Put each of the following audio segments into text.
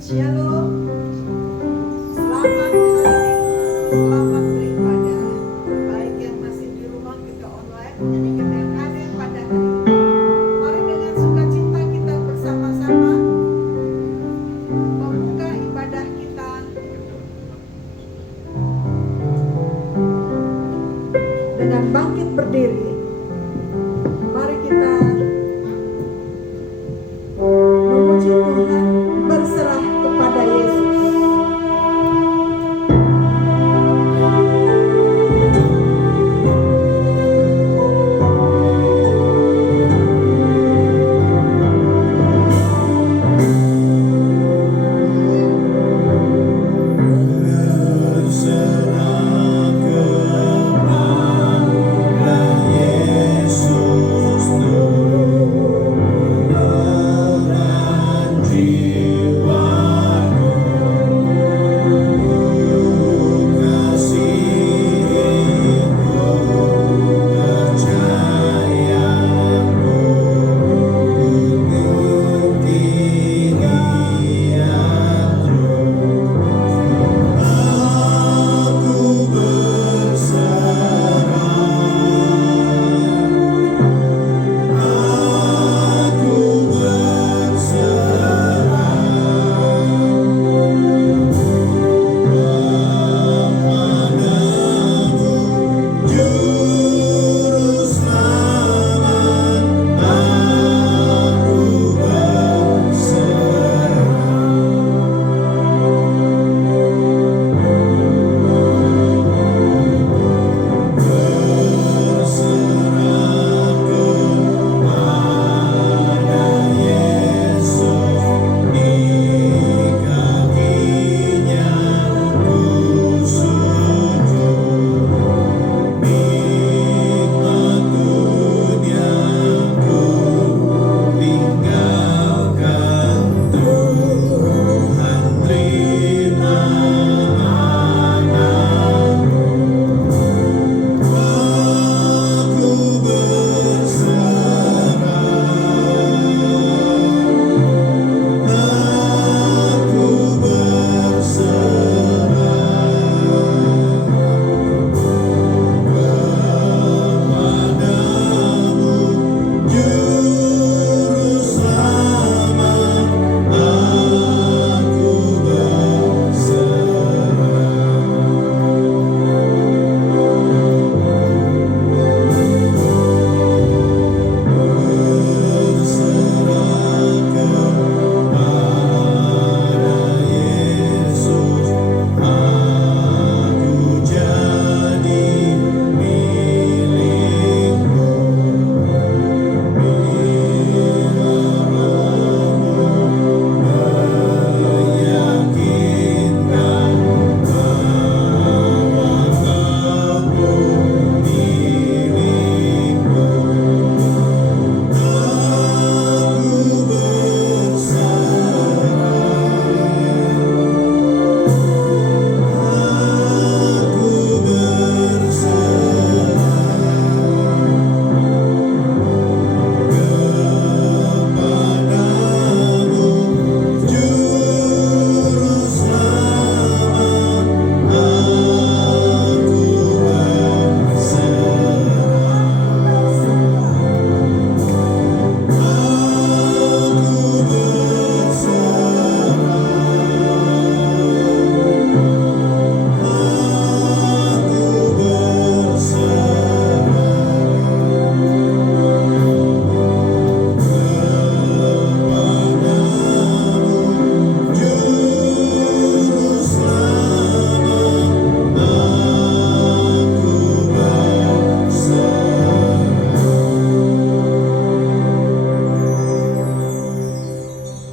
Shalom. Selamat selamat beribadah. Baik yang masih di rumah juga online, dan yang hadir pada hari ini. Mari dengan sukacita kita bersama-sama membuka ibadah kita dengan bangkit berdiri. Mari kita memuji Tuhan, berserah kepada Yesus.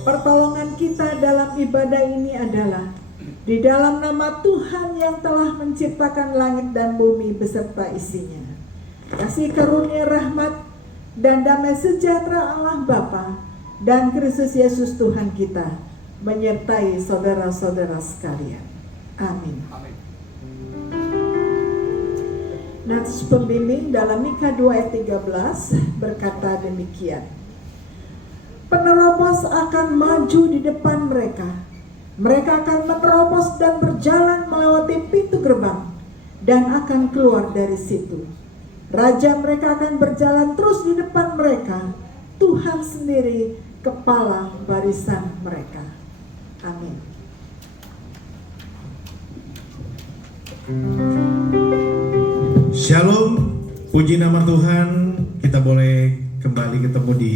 Pertolongan kita dalam ibadah ini adalah di dalam nama Tuhan yang telah menciptakan langit dan bumi beserta isinya. Kasih karunia rahmat dan damai sejahtera Allah Bapa dan Kristus Yesus Tuhan kita menyertai saudara-saudara sekalian. Amin. Nats pembimbing dalam Mika 2 ayat 13 berkata demikian. Penerobos akan maju di depan mereka, Mereka akan menerobos dan berjalan melewati pintu gerbang dan akan keluar dari situ. Raja mereka akan berjalan terus di depan mereka. Tuhan sendiri kepala barisan mereka. Amin. Shalom, puji nama Tuhan. Kita boleh kembali ketemu di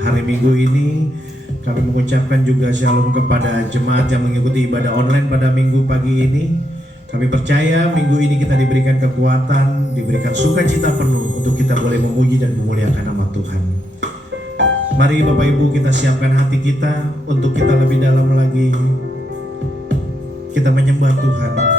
hari Minggu ini. Kami mengucapkan juga shalom kepada jemaat yang mengikuti ibadah online pada minggu pagi ini. Kami percaya minggu ini kita diberikan kekuatan, diberikan sukacita penuh untuk kita boleh memuji dan memuliakan nama Tuhan. Mari Bapak Ibu kita siapkan hati kita untuk kita lebih dalam lagi. Kita menyembah Tuhan.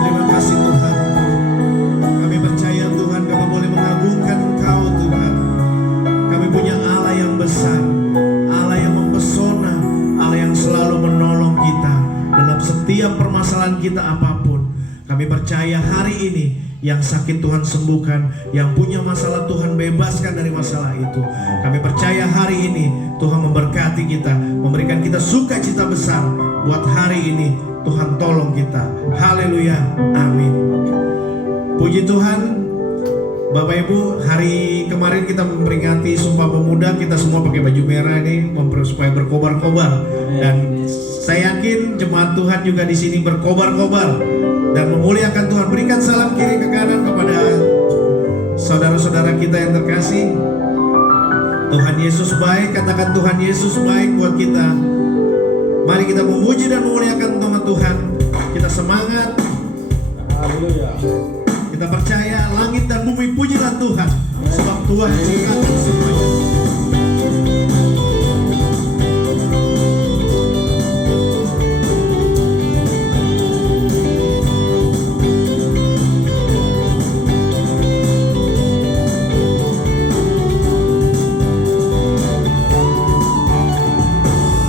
Terima kasih Tuhan. Kami percaya Tuhan, kami boleh mengagungkan Engkau Tuhan. Kami punya Allah yang besar, Allah yang mempesona, Allah yang selalu menolong kita dalam setiap permasalahan kita apapun. Kami percaya hari ini yang sakit Tuhan sembuhkan, yang punya masalah Tuhan bebaskan dari masalah itu. Kami percaya hari ini Tuhan memberkati kita, memberikan kita sukacita besar buat hari ini. Tuhan tolong kita. Haleluya, amin. Puji Tuhan. Bapak Ibu, hari kemarin kita memperingati Sumpah Pemuda, kita semua pakai baju merah ini supaya berkobar-kobar. Dan saya yakin jemaat Tuhan juga di sini berkobar-kobar dan memuliakan Tuhan. Berikan salam kiri ke kanan kepada saudara-saudara kita yang terkasih. Tuhan Yesus baik, katakan Tuhan Yesus baik buat kita. Mari kita memuji dan memuliakan nama Tuhan. Kita semangat. Haleluya. Kita percaya langit dan bumi pujilah Tuhan, sebab Tuhan ciptakan semuanya.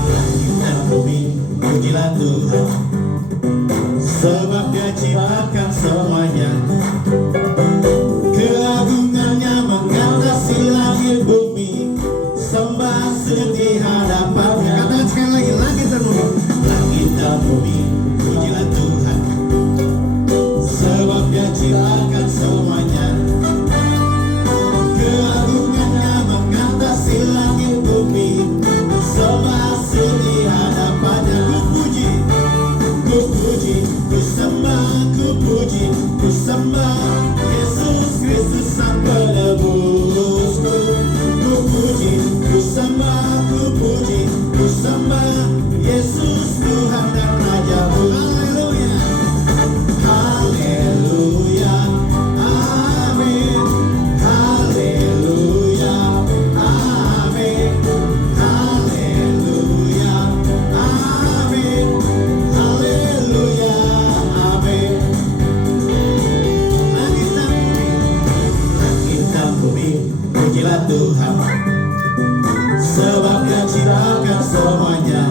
Langit dan bumi pujilah Tuhan, sebab Dia ciptakan semuanya. Keagungannya mengatasi langit bumi, sembah sujud di hadapannya. Katakan sekali lagi, langit dan bumi. Langit dan bumi pujilah Tuhan, sebab Dia ciptakan semuanya. Keagungannya mengatasi langit bumi, sembah sujud di hadapannya. Ku puji, ku sembah, ku puji, ku sembah Yesus Kristus Sang Penebusku. Ku puji, ku sembah, ku puji, ku sembah Yesus Tuhan dan Rajaku. Haleluya, haleluya, amin. Haleluya, amin. Haleluya, amin. Haleluya, amin. Langit dan bumi pujilah Tuhan, sebab Dia ciptakan semuanya.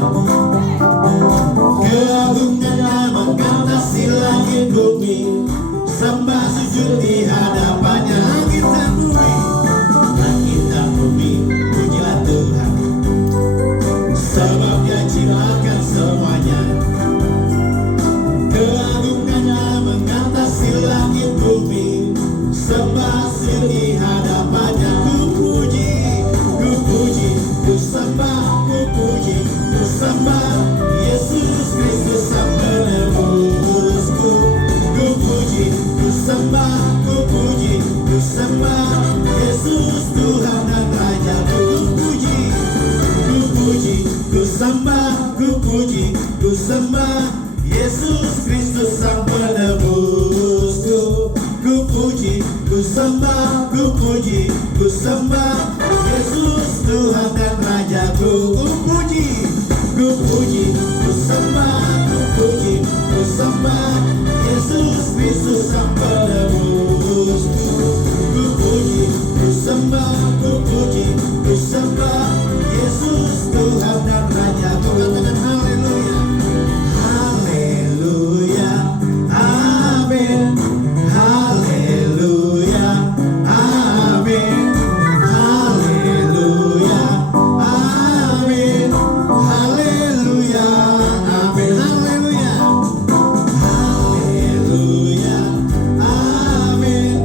Keagungannya mengatasi langit bumi, sembah sujud di hadapannya. Langit dan bumi pujilah Tuhan, sebab Dia ciptakan semuanya. Keagungannya mengatasi langit bumi, sembah sujud di hadapannya. Ku puji, ku sembah, ku puji, ku sembah Yesus Kristus Sang Penebusku. Ku puji, ku sembah, ku puji, ku sembah Yesus Tuhan dan Rajaku. Ku puji, ku sembah, ku puji, ku sembah Yesus Kristus Sang Penebusku. Ku puji, ku sembah, ku puji, ku sembah Yesus Tuhan dan Rajaku. Ku puji, ku sembah, ku puji, ku sembah Yesus Kristus Sang Penebusku. Ku puji, ku sembah, ku puji, ku sembah Yesus Tuhan dan Rajaku. Katakan haleluya. Haleluya, amin. Haleluya, amin. Haleluya, amin. Haleluya, amin. Haleluya. Haleluya, amin.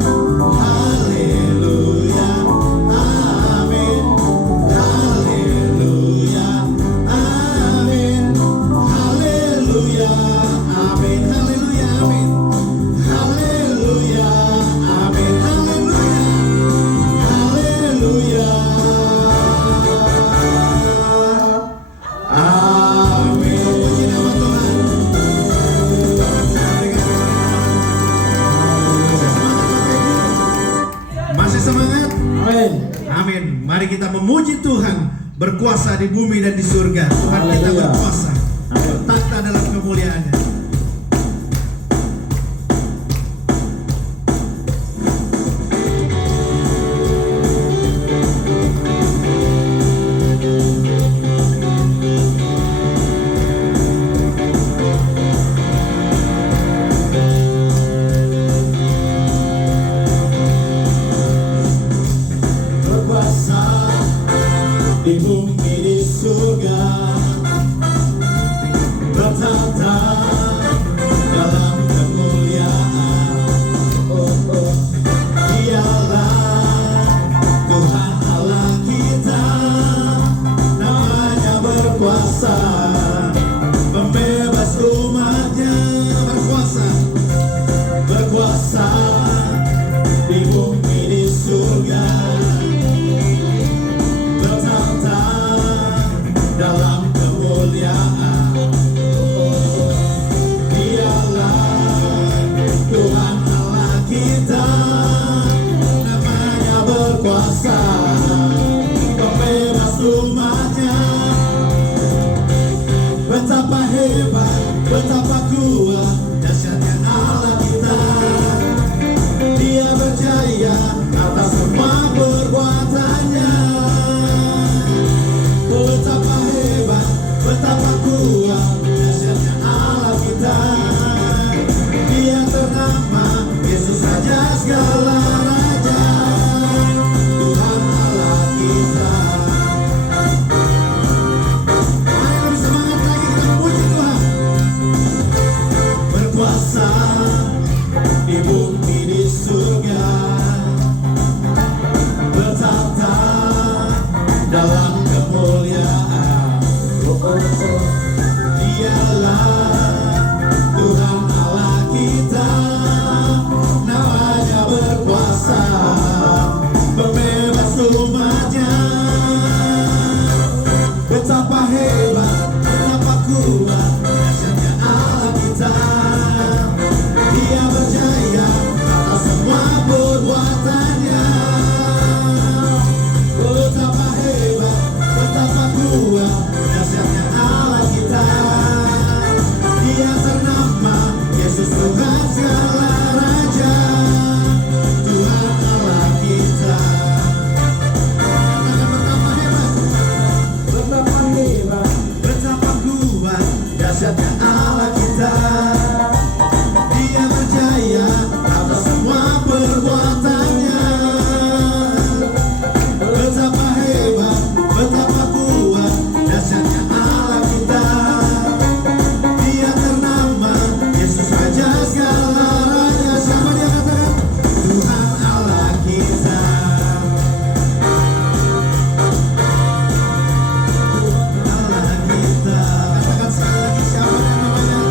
Haleluya, amin. Haleluya, amin. Haleluya, amin. Haleluya, amin. Haleluya, amin. Haleluya, amin. Puji nama Tuhan. Masih semangat? Amin. Amin. Mari kita memuji Tuhan, berkuasa di bumi dan di surga. Tuhan kita Haleluya. berkuasa, bertakhta dalam kemuliaannya. Berkuasa di bumi di surga, bertata dalam kemuliaan. Dialah Tuhan Allah kita, namanya berkuasa, pembebas umatnya. Berkuasa di bumi di surga, bertata dalam kemuliaan. Dialah Tuhan Allah kita, namanya berkuasa, pembebas umatnya. Betapa hebat, betapa kuat, dahsyatnya Allah kita. Dia berjaya atas semua perbuatannya. Betapa hebat, betapa kuat, dahsyatnya Allah kita. Dia ternama Yesus Raja segala raja, Tuhan Allah kita. Ayo lebih semangat lagi, kita puji Tuhan. Berkuasa di bumi di surga, bertata dalam kemuliaan. Dialah Tuhan Allah kita, namanya berkuasa, pembebas umatnya. Betapa hebat, betapa kuat, dahsyatnya Allah kita. Dia berjaya atas semua perbuatannya. Betapa hebat, betapa kuat, dahsyatnya Allah kita. Dia ternama Yesus Tuhan segala raja, Tuhan Allah kita. Betapa hebat, betapa kuat, dahsyatnya Allah kita. Dia berjaya atas semua perbuatannya. Betapa hebat, betapa kuat, dahsyatnya Allah kita. Dia ternama Yesus Raja segala raja. Siapa dia katakan? Tuhan Allah kita. Tuhan Allah kita. Katakan sekali lagi, siapa dia namanya?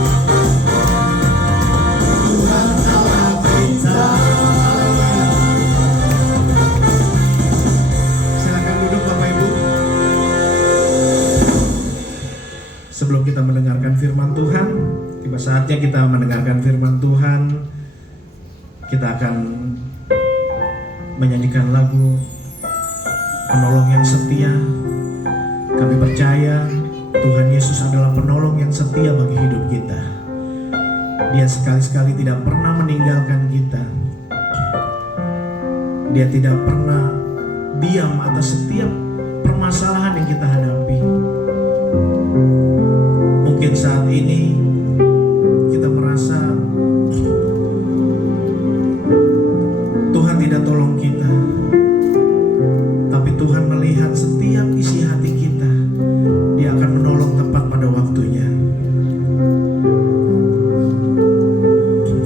Tuhan Allah kita. Silakan duduk Bapak Ibu. Sebelum kita mendengarkan firman Tuhan, tiba saatnya kita mendengarkan firman Tuhan. Kita akan menyanyikan lagu Penolong yang Setia. Kami percaya Tuhan Yesus adalah penolong yang setia bagi hidup kita. Dia sekali-sekali tidak pernah meninggalkan kita. Dia tidak pernah diam atas setiap permasalahan yang kita hadapi. Mungkin saat ini kita merasa Tuhan tidak tolong kita, tapi Tuhan melihat setiap isi hati kita. Dia akan menolong tepat pada waktunya.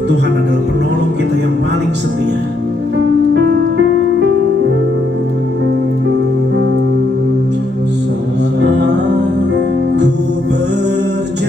Tuhan adalah penolong kita yang paling setia. Ku berjalan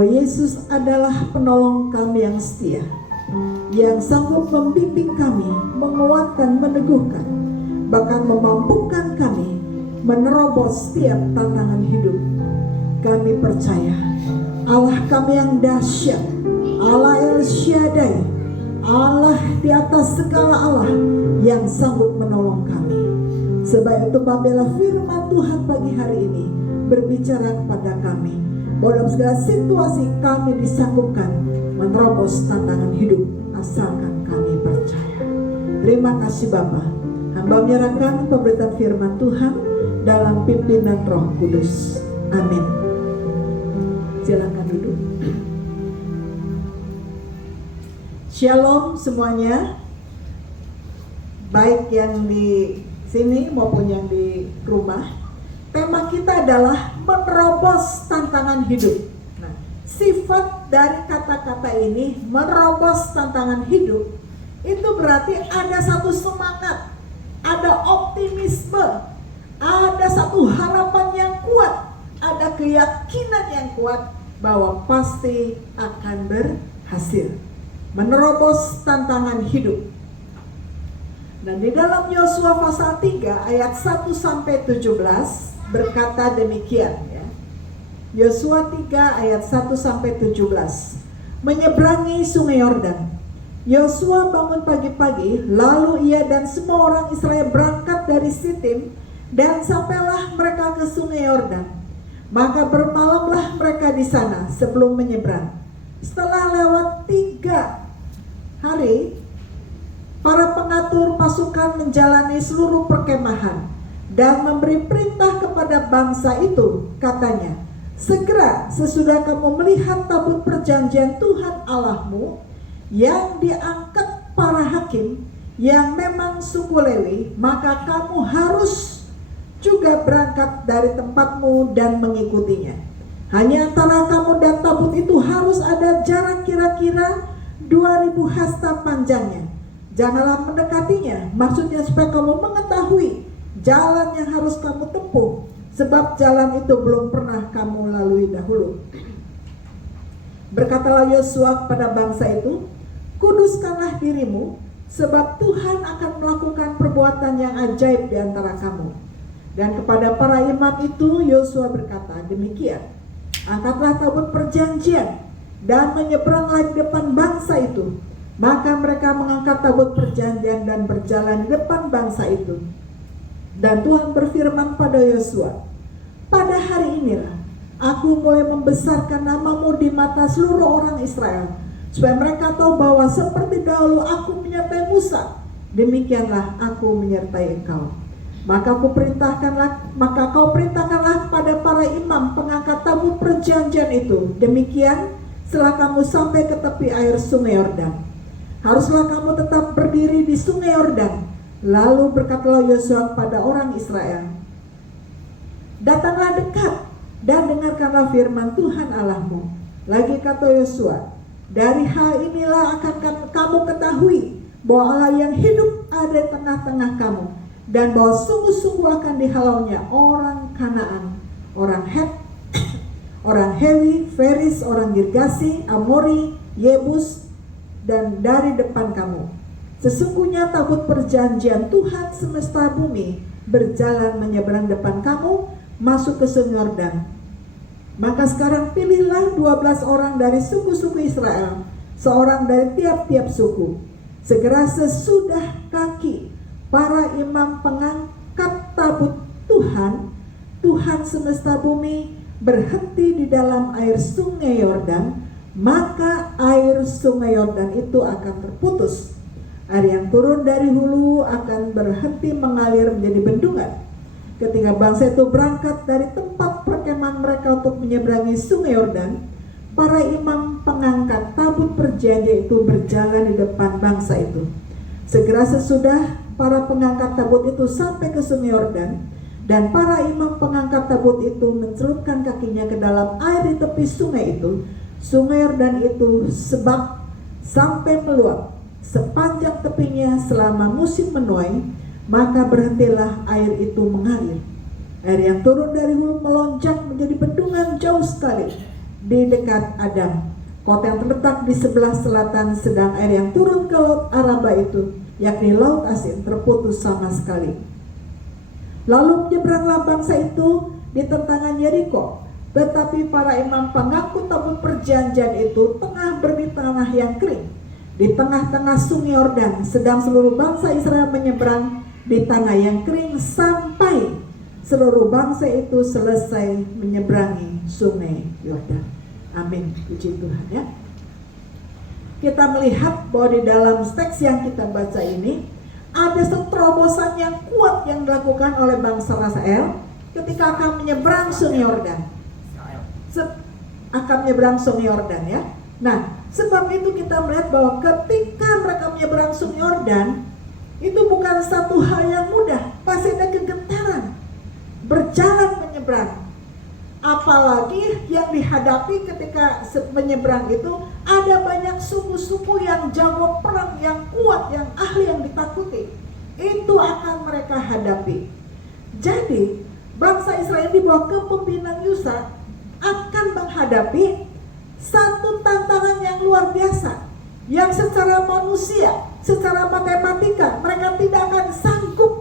bahwa Yesus adalah penolong kami yang setia, yang sanggup membimbing kami, menguatkan, meneguhkan, bahkan memampukan kami menerobos setiap tantangan hidup. Kami percaya Allah kami yang dahsyat, Allah El Shaddai, Allah di atas segala Allah yang sanggup menolong kami. Sebab itu apabila firman Tuhan pagi hari ini berbicara kepada kami, bahwa dalam segala situasi kami disanggupkan menerobos tantangan hidup, asalkan kami percaya. Terima kasih Bapa. Hamba menyerahkan pemberitaan firman Tuhan dalam pimpinan Roh Kudus. Amin. Silakan duduk. Shalom semuanya, baik yang di sini maupun yang di rumah. Tema kita adalah menerobos tantangan hidup. Nah, sifat dari kata-kata ini, menerobos tantangan hidup, itu berarti ada satu semangat, ada optimisme, ada satu harapan yang kuat, ada keyakinan yang kuat bahwa pasti akan berhasil menerobos tantangan hidup. Dan di dalam Yosua pasal 3 ayat 1 sampai 17 berkata demikian ya. Yosua 3 ayat 1 sampai 17. Menyeberangi sungai Yordan. Yosua bangun pagi-pagi, lalu ia dan semua orang Israel berangkat dari Sitim dan sampailah mereka ke sungai Yordan. Maka bermalamlah mereka di sana sebelum menyeberang. Setelah lewat 3 hari, para pengatur pasukan menjalani seluruh perkemahan dan memberi perintah kepada bangsa itu, katanya, segera sesudah kamu melihat tabut perjanjian Tuhan Allahmu yang diangkat para hakim yang memang suku Lewi, maka kamu harus juga berangkat dari tempatmu dan mengikutinya. Hanya antara kamu dan tabut itu harus ada jarak kira-kira 2000 hasta panjangnya. Janganlah mendekatinya, maksudnya supaya kamu mengetahui jalan yang harus kamu tempuh, sebab jalan itu belum pernah kamu lalui dahulu. Berkatalah Yosua kepada bangsa itu, kuduskanlah dirimu, sebab Tuhan akan melakukan perbuatan yang ajaib di antara kamu. Dan kepada para imam itu Yosua berkata demikian, angkatlah tabut perjanjian dan menyeberanglah di depan bangsa itu. Maka mereka mengangkat tabut perjanjian dan berjalan di depan bangsa itu. Dan Tuhan berfirman pada Yosua, pada hari inilah aku mulai membesarkan namamu di mata seluruh orang Israel, supaya mereka tahu bahwa seperti dahulu aku menyertai Musa, demikianlah aku menyertai engkau. Maka kau perintahkanlah kepada para imam pengangkat tabut perjanjian itu. Demikian setelah kamu sampai ke tepi air sungai Yordan, haruslah kamu tetap berdiri di sungai Yordan. Lalu berkatalah Yosua kepada orang Israel, datanglah dekat dan dengarkanlah firman Tuhan Allahmu. Lagi kata Yosua, dari hal inilah akan kamu ketahui bahwa Allah yang hidup ada di tengah-tengah kamu, dan bahwa sungguh-sungguh akan dihalaunya orang Kanaan, orang Het, orang Hewi, Feris, orang Girgasi, Amori, Yebus, dan dari depan kamu. Sesungguhnya tabut perjanjian Tuhan semesta bumi berjalan menyeberang depan kamu masuk ke sungai Yordan. Maka sekarang pilihlah 12 orang dari suku-suku Israel, seorang dari tiap-tiap suku. Segera sesudah kaki para imam pengangkat tabut Tuhan, Tuhan semesta bumi berhenti di dalam air sungai Yordan, maka air sungai Yordan itu akan terputus. Air yang turun dari hulu akan berhenti mengalir menjadi bendungan. Ketika bangsa itu berangkat dari tempat perkemahan mereka untuk menyeberangi sungai Yordan, para imam pengangkat tabut perjanjian itu berjalan di depan bangsa itu. Segera sesudah para pengangkat tabut itu sampai ke sungai Yordan, dan para imam pengangkat tabut itu mencelupkan kakinya ke dalam air di tepi sungai itu, sungai Yordan itu sebab sampai meluap sepanjang tepinya selama musim menuai, maka berhentilah air itu mengalir. Air yang turun dari hulu melonjak menjadi bendungan jauh sekali, di dekat Adam, kota yang terletak di sebelah selatan, sedang air yang turun ke laut Araba itu, yakni laut asin, terputus sama sekali. Lalu menyeberanglah bangsa itu di tentangan Yeriko, tetapi para imam pengangkut tabut perjanjian itu tengah berdiri tanah yang kering di tengah-tengah sungai Yordan, sedang seluruh bangsa Israel menyeberang di tanah yang kering sampai seluruh bangsa itu selesai menyeberangi sungai Yordan. Amin, puji Tuhan ya. Kita melihat bahwa di dalam teks yang kita baca ini ada terobosan yang kuat yang dilakukan oleh bangsa Israel ketika akan menyeberang sungai Yordan. Akan menyeberang sungai Yordan ya. Nah, sebab itu kita melihat bahwa ketika mereka menyeberang sungai Yordan, itu bukan satu hal yang mudah, pasti ada kegentaran berjalan menyeberang. Apalagi yang dihadapi ketika menyeberang itu ada banyak suku-suku yang jago perang, yang kuat, yang ahli, yang ditakuti. Itu akan mereka hadapi. Jadi bangsa Israel di bawah kepemimpinan Yusa akan menghadapi satu tantangan yang luar biasa, yang secara manusia, secara matematika mereka tidak akan sanggup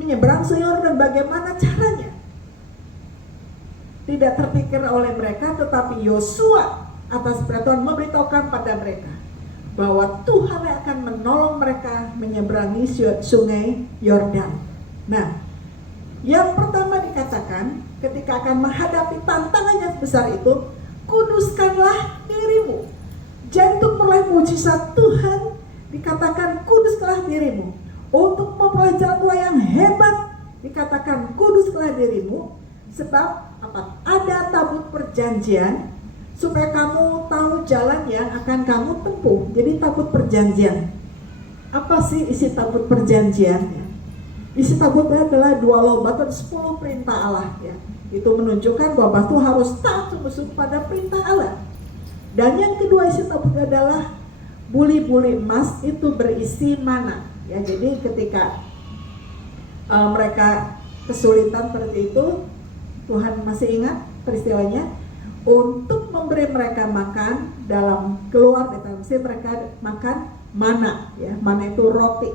menyeberang sungai Yordan. Bagaimana caranya? Tidak terpikir oleh mereka, tetapi Yosua atas perintah memberitahukan pada mereka bahwa Tuhan akan menolong mereka menyeberangi sungai Yordan. Nah, yang pertama dikatakan ketika akan menghadapi tantangan yang besar itu, kuduskanlah dirimu. Jadi untuk memperoleh mujizat Tuhan dikatakan kuduskanlah dirimu. Untuk memperoleh jalan keluar yang hebat dikatakan kuduskanlah dirimu. Sebab apa? Ada tabut perjanjian supaya kamu tahu jalan yang akan kamu tempuh. Jadi tabut perjanjian. Apa sih isi tabut perjanjian? Isi tabutnya adalah 2 lomba atau 10 perintah Allah ya. Itu menunjukkan bahwa batu harus taat sungguh-sungguh pada perintah Allah. Dan yang kedua isi tabutnya adalah buli-buli emas itu berisi mana. Ya, jadi ketika mereka kesulitan seperti itu, Tuhan masih ingat peristiwanya untuk memberi mereka makan dalam keluar dari tanah Mesir, mereka makan mana. Ya, mana itu roti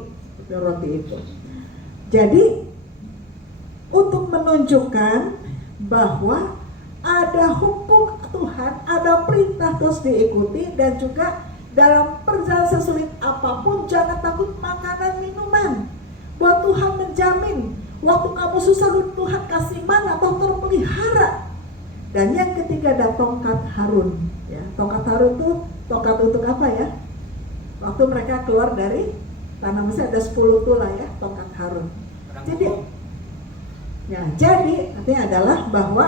itu. Jadi untuk menunjukkan bahwa ada hukum Tuhan, ada perintah terus diikuti, dan juga dalam perjalanan sesulit apapun jangan takut makanan minuman. Bahwa Tuhan menjamin waktu kamu susah Tuhan kasih mana atau terpelihara. Dan yang ketiga ada tongkat Harun. Ya, tongkat Harun itu tongkat untuk apa ya? Waktu mereka keluar dari tanah Mesir ada 10 tulah ya tongkat Harun. Jadi artinya adalah bahwa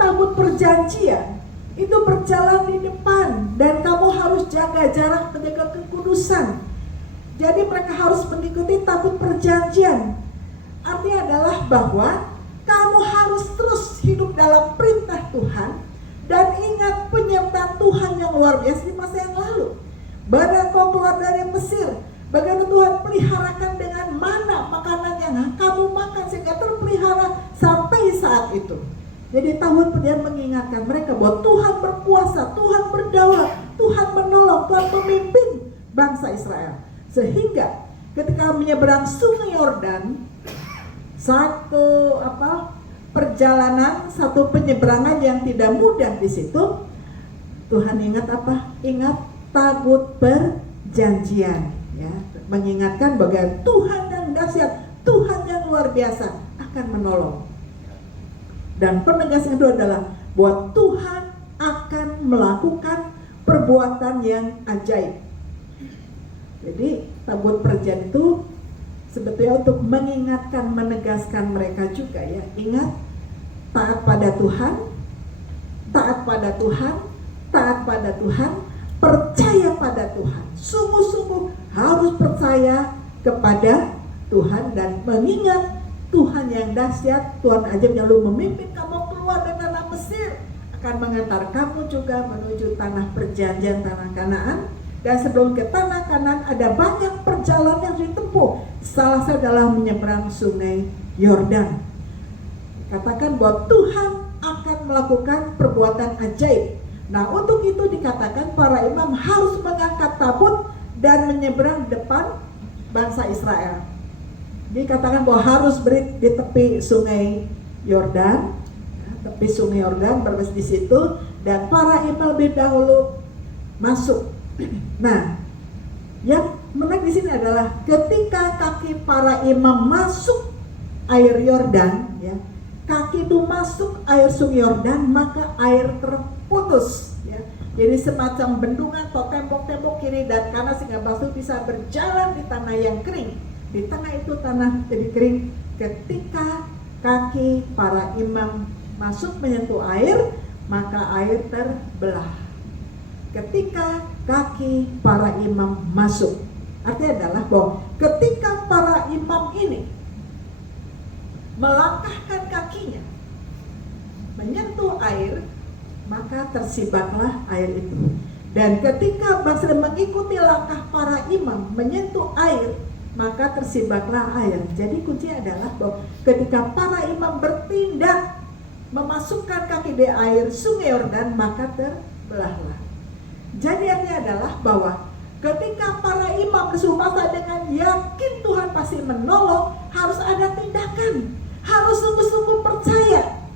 tabut perjanjian itu berjalan di depan dan kamu harus jaga jarak, menjaga kekudusan. Jadi mereka harus mengikuti tabut perjanjian. Artinya adalah bahwa kamu harus terus hidup dalam perintah Tuhan dan ingat penyertaan Tuhan yang luar biasa di masa yang lalu. Bagaimana kau keluar dari Mesir, bagaimana Tuhan peliharakan dengan mana makanan yang kamu makan sehingga terpelihara sampai saat itu. Jadi tahun dia mengingatkan mereka bahwa Tuhan berkuasa, Tuhan berdaulat, Tuhan menolong, Tuhan memimpin bangsa Israel. Sehingga ketika menyeberang sungai Yordan, satu perjalanan, satu penyeberangan yang tidak mudah di situ. Tuhan ingat apa? Ingat tabut perjanjian, ya, mengingatkan bagaimana Tuhan yang dahsyat, Tuhan yang luar biasa akan menolong. Dan penegasan itu adalah bahwa Tuhan akan melakukan perbuatan yang ajaib. Jadi tabut perjanjian itu sebetulnya untuk mengingatkan, menegaskan mereka juga ya. Ingat, taat pada Tuhan, taat pada Tuhan, taat pada Tuhan, percaya pada Tuhan. Sungguh-sungguh harus percaya kepada Tuhan dan mengingat Tuhan yang dahsyat, Tuhan ajaib yang lalu memimpin kamu keluar dari tanah Mesir, akan mengantar kamu juga menuju tanah perjanjian, tanah Kanaan. Dan sebelum ke tanah Kanaan ada banyak perjalanan yang ditempuh. Salah satu adalah menyeberang sungai Yordan. Katakan bahwa Tuhan akan melakukan perbuatan ajaib. Nah, untuk itu dikatakan para imam harus mengangkat tabut dan menyeberang depan bangsa Israel. Dikatakan bahwa harus berdiri di tepi sungai Yordan, tepi sungai Yordan, berbaris di situ, dan para imam lebih dahulu masuk. Nah, yang menarik di sini adalah ketika kaki para imam masuk air Yordan, ya, kaki itu masuk air sungai Yordan, maka air terputus, ya. Jadi semacam bendungan atau tembok-tembok kiri dan kanan sehingga bangsa bisa berjalan di tanah yang kering. Di tengah itu tanah jadi kering. Ketika kaki para imam masuk menyentuh air, maka air terbelah. Ketika kaki para imam masuk, artinya adalah bahwa ketika para imam ini melangkahkan kakinya menyentuh air, maka tersibaklah air itu. Dan ketika bangsa mengikuti langkah para imam menyentuh air, maka tersibaklah air. Jadi kuncinya adalah bahwa ketika para imam bertindak memasukkan kaki di air sungai Yordan, maka terbelahlah. Jadi artinya adalah bahwa ketika para imam bersumpah dengan yakin Tuhan pasti menolong, harus ada tindakan, harus sungguh-sungguh percaya.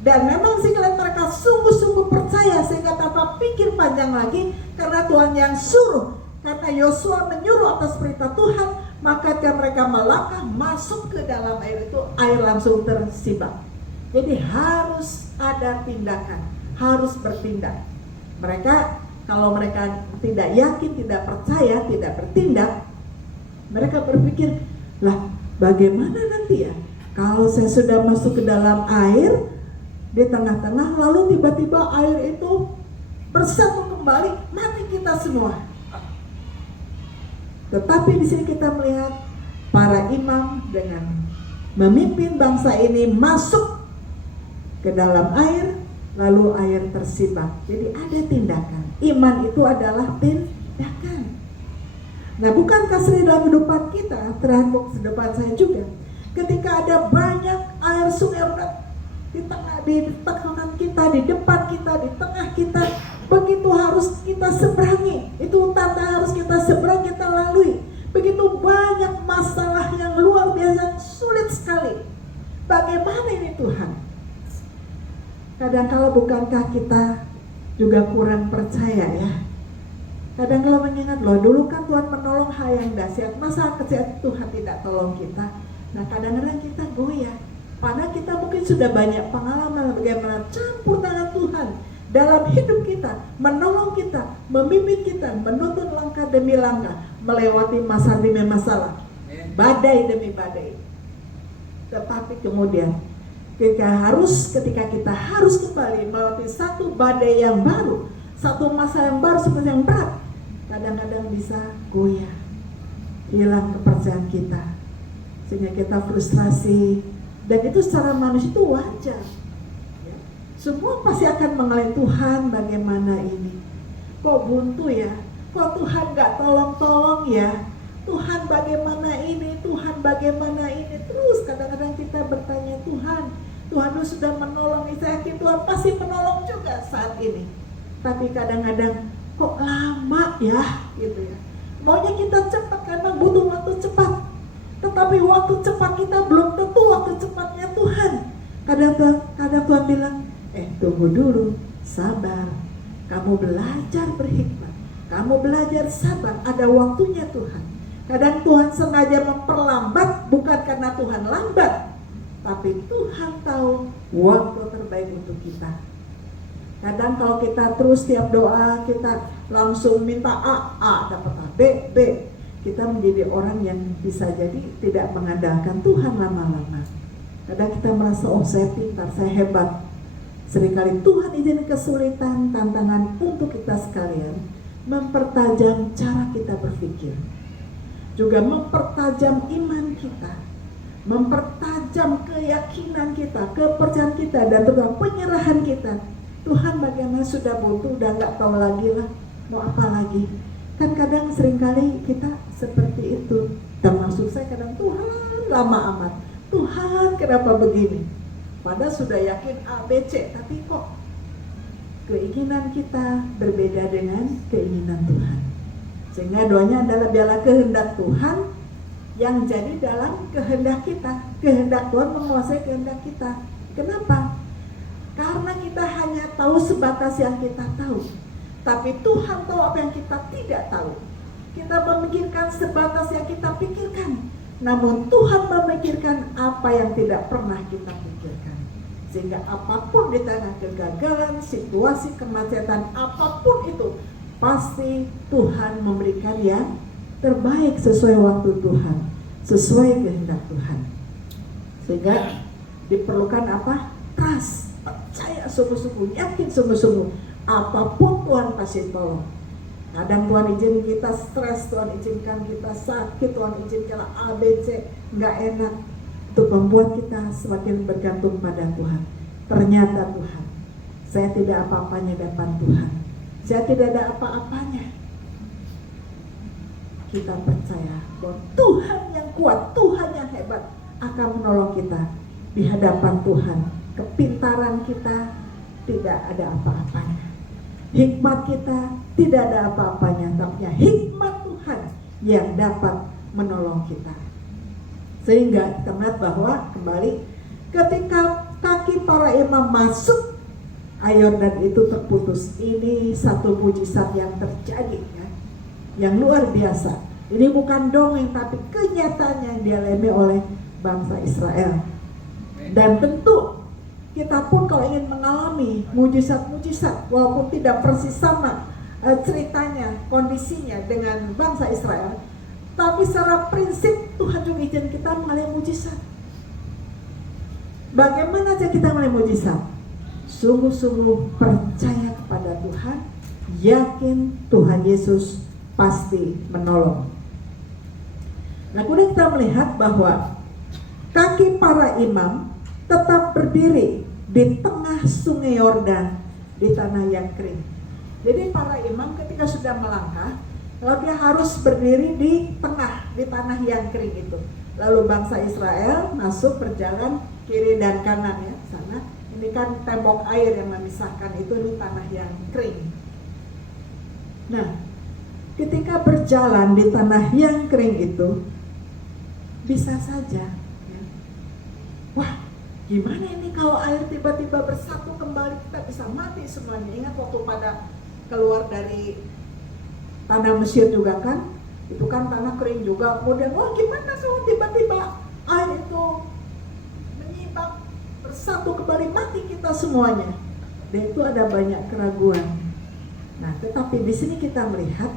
Dan memang sih kalian mereka sungguh-sungguh percaya sehingga tanpa pikir panjang lagi, karena Tuhan yang suruh, karena Yosua menyuruh atas perintah Tuhan, maka ketika mereka melangkah masuk ke dalam air itu, air langsung tersibak. Jadi harus ada tindakan, harus bertindak. Mereka kalau mereka tidak yakin, tidak percaya, tidak bertindak, mereka berpikir, lah bagaimana nanti ya kalau saya sudah masuk ke dalam air di tengah-tengah, lalu tiba-tiba air itu bersatu kembali, mati kita semua. Tetapi di sini kita melihat para imam dengan memimpin bangsa ini masuk ke dalam air, lalu air tersibak. Jadi ada tindakan. Iman itu adalah tindakan. Nah, bukankah sering dalam kehidupan kita, terhadap kehidupan saya juga, ketika ada banyak air sungai Yordan di tengah kita, di depan kita, di tengah kita, begitu harus kita seberangi. Itu tanda harus kita seberang, kita lalui. Begitu banyak masalah yang luar biasa, sulit sekali. Bagaimana ini Tuhan? Kadang kalau bukankah kita juga kurang percaya ya? Kadang kalau mengingat loh, dulu kan Tuhan menolong hal yang dahsyat, masa kecil Tuhan tidak tolong kita? Nah, kadang-kadang kita goyah. Padahal kita mungkin sudah banyak pengalaman bagaimana campur tangan Tuhan dalam hidup kita, menolong kita, memimpin kita, menuntun langkah demi langkah, melewati masalah demi masalah, badai demi badai. Tetapi kemudian ketika kita harus kembali melewati satu badai yang baru, satu masa yang baru seperti yang berat, kadang-kadang bisa goyah, hilang kepercayaan kita, sehingga kita frustrasi. Dan itu secara manusia itu wajar ya. Semua pasti akan mengalami, Tuhan bagaimana ini, kok buntu ya, kok Tuhan gak tolong-tolong ya, Tuhan bagaimana ini, Tuhan bagaimana ini. Terus kadang-kadang kita bertanya, Tuhan lu sudah menolong, saya yakin Tuhan pasti menolong juga saat ini. Tapi kadang-kadang kok lama ya gitu ya. Maunya kita cepat karena butuh waktu cepat. Tetapi waktu cepat kita belum tentu waktu cepatnya Tuhan. Kadang Tuhan bilang, tunggu dulu, sabar. Kamu belajar berhikmat, kamu belajar sabar, ada waktunya Tuhan. Kadang Tuhan sengaja memperlambat bukan karena Tuhan lambat, tapi Tuhan tahu waktu terbaik untuk kita. Kadang kalau kita terus tiap doa kita langsung minta A dapat A, B, kita menjadi orang yang bisa jadi tidak mengandalkan Tuhan lama-lama. Kadang kita merasa, saya pintar, saya hebat. Seringkali Tuhan izin kesulitan, tantangan untuk kita sekalian, mempertajam cara kita berpikir, juga mempertajam iman kita, mempertajam keyakinan kita, kepercayaan kita, dan juga penyerahan kita. Tuhan bagaimana sudah buntu, udah gak tahu lagi lah mau apa lagi. Kan kadang seringkali kita seperti itu. Termasuk saya kadang, Tuhan lama amat, Tuhan kenapa begini. Padahal sudah yakin A, B, C, tapi kok keinginan kita berbeda dengan keinginan Tuhan. Sehingga doanya adalah biarlah kehendak Tuhan yang jadi dalam kehendak kita. Kehendak Tuhan menguasai kehendak kita. Kenapa? Karena kita hanya tahu sebatas yang kita tahu, tapi Tuhan tahu apa yang kita tidak tahu. Kita memikirkan sebatas yang kita pikirkan, namun Tuhan memikirkan apa yang tidak pernah kita pikirkan. Sehingga apapun di tengah kegagalan, situasi kemacetan, apapun itu, pasti Tuhan memberikan yang terbaik sesuai waktu Tuhan, sesuai kehendak Tuhan. Sehingga diperlukan apa? Trust, percaya sungguh-sungguh, yakin sungguh-sungguh, apapun Tuhan pasti tolong. Kadang Tuhan izin kita stres, Tuhan izinkan kita sakit, Tuhan izinkan A, B, C, nggak enak, untuk membuat kita semakin bergantung pada Tuhan. Ternyata Tuhan, saya tidak apa-apanya depan Tuhan, saya tidak ada apa-apanya. Kita percaya bahwa Tuhan yang kuat, Tuhan yang hebat akan menolong kita di hadapan Tuhan. Kepintaran kita tidak ada apa-apanya, hikmat kita tidak ada apa-apanya, tapi hikmat Tuhan yang dapat menolong kita. Sehingga kita melihat bahwa kembali ketika kaki para imam masuk air dan itu terputus, ini satu mujizat yang terjadi ya, yang luar biasa. Ini bukan dongeng tapi kenyataan yang dialami oleh bangsa Israel. Dan tentu kita pun kalau ingin mengalami mujizat-mujizat, walaupun tidak persis sama ceritanya, kondisinya dengan bangsa Israel, tapi secara prinsip Tuhan juga izin kita mengalami mujizat. Bagaimana saja kita mengalami mujizat? Sungguh-sungguh percaya kepada Tuhan, yakin Tuhan Yesus pasti menolong. Nah, kemudian kita melihat bahwa kaki para imam tetap berdiri di tengah sungai Yordan, di tanah yang kering. Jadi para imam ketika sudah melangkah, lalu dia harus berdiri di tengah, di tanah yang kering itu. Lalu bangsa Israel masuk berjalan kiri dan kanan ya, sana. Ini kan tembok air yang memisahkan itu, di tanah yang kering. Nah, ketika berjalan di tanah yang kering itu, bisa saja ya, wah, gimana ini kalau air tiba-tiba bersatu kembali, kita bisa mati semuanya. Ingat waktu pada keluar dari tanah Mesir juga kan, itu kan tanah kering juga. Kemudian wah, gimana kalau tiba-tiba air itu menyimpang bersatu kembali, mati kita semuanya. Dan itu ada banyak keraguan. Nah, tetapi di sini kita melihat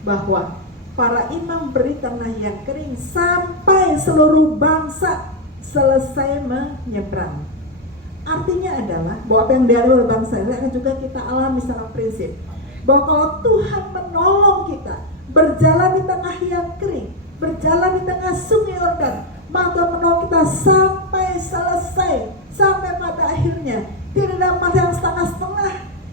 bahwa para imam beri tanah yang kering sampai seluruh bangsa selesai menyeberang. Artinya adalah bahwa apa yang dialami oleh bangsa ini akan juga kita alami secara prinsip. Bahwa kalau Tuhan menolong kita berjalan di tengah yang kering, berjalan di tengah sungai Yordan, maka menolong kita sampai selesai, sampai pada akhirnya. Tidak ada masalah yang setengah-setengah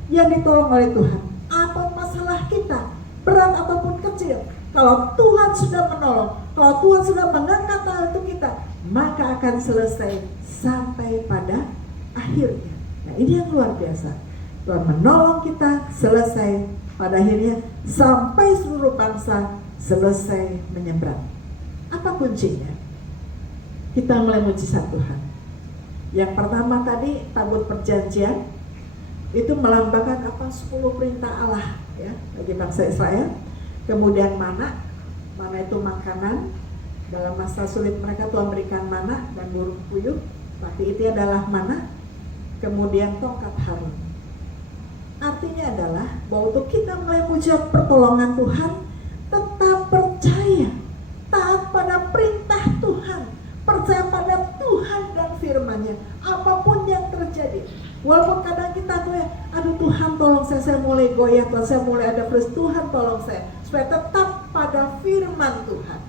yang ditolong oleh Tuhan. Apa masalah kita, berat ataupun kecil, kalau Tuhan sudah menolong, kalau Tuhan sudah mengangkat tangan untuk kita, maka akan selesai sampai pada akhirnya. Nah, ini yang luar biasa. Tuhan menolong kita selesai pada akhirnya, sampai seluruh bangsa selesai menyeberang. Apa kuncinya? Kita mulai mujizat Tuhan. Yang pertama tadi tabut perjanjian, itu melambangkan apa? 10 perintah Allah ya bagi bangsa Israel. Kemudian mana itu makanan. Dalam masa sulit mereka Tuhan berikan mana dan burung puyuh, tapi itu adalah mana. Kemudian tongkat Harun. Artinya adalah bahwa untuk kita mulai mujizat pertolongan Tuhan, tetap percaya, taat pada perintah Tuhan, percaya pada Tuhan dan firman-Nya, apapun yang terjadi. Walaupun kadang kita goyah, aduh Tuhan tolong saya mulai goyah, saya mulai ada frustasi, Tuhan tolong saya, supaya tetap pada firman Tuhan.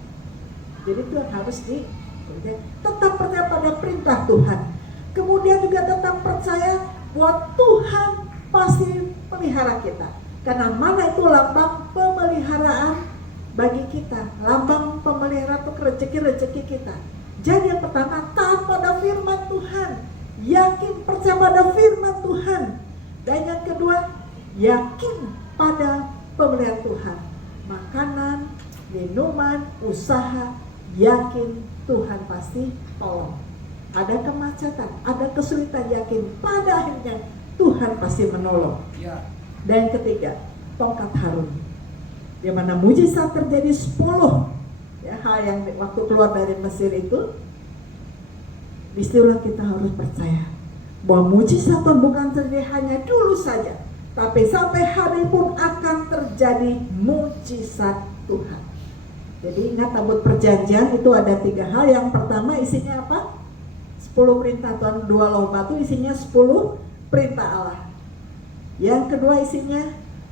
Jadi Tuhan harus tetap percaya pada perintah Tuhan. Kemudian juga tetap percaya bahwa Tuhan pasti pelihara kita. Karena mana itu lambang pemeliharaan bagi kita, lambang pemeliharaan untuk rezeki-rezeki kita. Jadi yang pertama, taat pada firman Tuhan, yakin percaya pada firman Tuhan. Dan yang kedua, yakin pada pemberian Tuhan. Makanan, minuman, usaha, yakin Tuhan pasti tolong. Ada kemacetan, ada kesulitan, yakin pada akhirnya Tuhan pasti menolong. Dan yang ketiga, tongkat Harun, di mana mujizat terjadi 10 ya, hal yang waktu keluar dari Mesir itu. Disitulah kita harus percaya bahwa mujizat Tuhan bukan terjadi hanya dulu saja, tapi sampai hari pun akan terjadi mujizat Tuhan. Jadi ingat tabut perjanjian itu ada 3 hal. Yang pertama isinya apa? 10 perintah Tuhan. 2 loh batu isinya 10 perintah Allah. Yang kedua isinya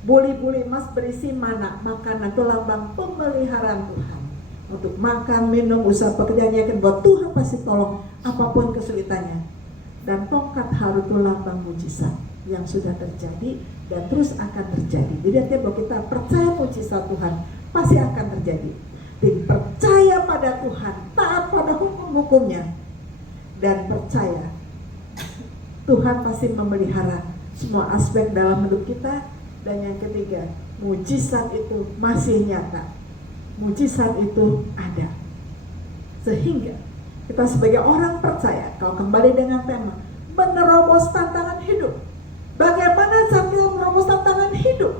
buli-buli emas berisi mana, makanan itu lambang pemeliharaan Tuhan. Untuk makan, minum, usaha pekerjaan, yakin bahwa Tuhan pasti tolong apapun kesulitannya. Dan tongkat Harun itu lambang mujizat yang sudah terjadi dan terus akan terjadi. Jadi artinya bahwa kita percaya mujizat Tuhan pasti akan terjadi. Dan percaya pada Tuhan, taat pada hukum-hukumnya, dan percaya Tuhan pasti memelihara semua aspek dalam hidup kita. Dan yang ketiga, mujizat itu masih nyata, mujizat itu ada. Sehingga kita sebagai orang percaya, kalau kembali dengan tema menerobos tantangan hidup, bagaimana cara kita menerobos tantangan hidup?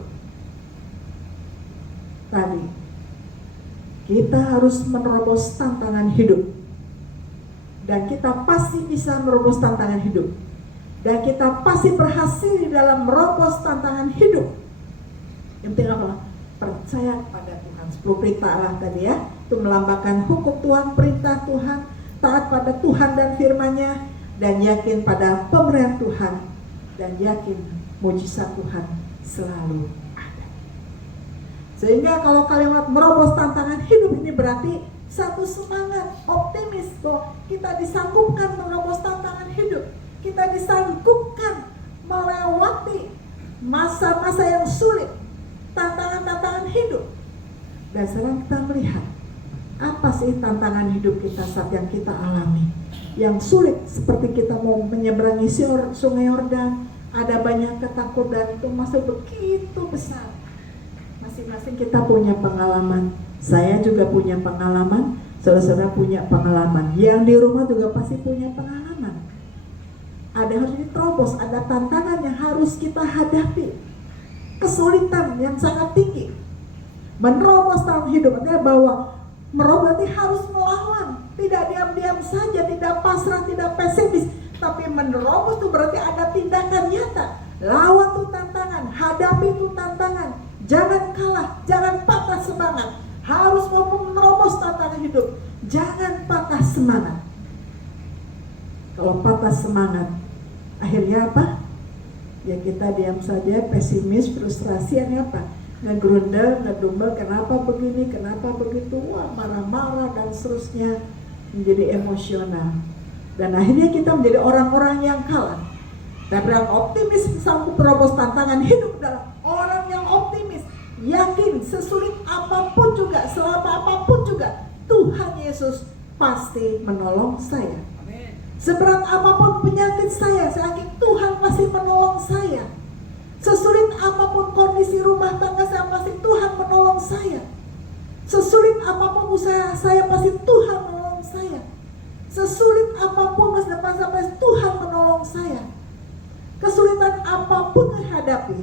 Tadi kita harus menerobos tantangan hidup, dan kita pasti bisa menerobos tantangan hidup, dan kita pasti berhasil di dalam menerobos tantangan hidup. Yang penting apa? Percaya pada Tuhan. 10 perintah Allah tadi ya, itu melambangkan hukum Tuhan, perintah Tuhan, taat pada Tuhan dan firman-Nya, dan yakin pada pemberian Tuhan, dan yakin mujizat Tuhan selalu ada. Sehingga kalau kalimat merobos tantangan hidup ini berarti satu semangat, optimis bahwa kita disanggupkan merobos tantangan hidup, kita disanggupkan melewati masa-masa yang sulit, tantangan-tantangan hidup. Dan sekarang kita melihat apa sih tantangan hidup kita saat yang kita alami, yang sulit, seperti kita mau menyeberangi sungai Yordan, ada banyak ketakutan, itu masih begitu besar. Masing-masing kita punya pengalaman. Saya juga punya pengalaman, saudara-saudara punya pengalaman, yang di rumah juga pasti punya pengalaman. Ada harus diterobos, ada tantangan yang harus kita hadapi, kesulitan yang sangat tinggi. Menerobos dalam hidup artinya bahwa merubah berarti harus melawan, tidak diam-diam saja, tidak pasrah, tidak pesimis, tapi menerobos itu berarti ada tindakan nyata. Lawan tuh tantangan, hadapi tuh tantangan, jangan kalah, jangan patah semangat. Harus mau menerobos tantangan hidup, jangan patah semangat. Kalau patah semangat, akhirnya apa? Ya kita diam saja, pesimis, frustrasi, ini apa? Ngegrundel, ngedumel, kenapa begini, kenapa begitu, wah marah-marah dan seterusnya, menjadi emosional. Dan akhirnya kita menjadi orang-orang yang kalah. Dan yang optimis sanggup terobos tantangan hidup adalah orang yang optimis, yakin sesulit apapun juga, selama apapun juga, Tuhan Yesus pasti menolong saya. Seberat apapun penyakit saya yakin Tuhan pasti menolong saya. Sesulit apapun kondisi rumah tangga saya, pasti Tuhan menolong saya. Sesulit apapun usaha saya, pasti Tuhan menolong saya. Sesulit apapun masa depan saya, pasti Tuhan menolong saya. Kesulitan apapun yang hadapi,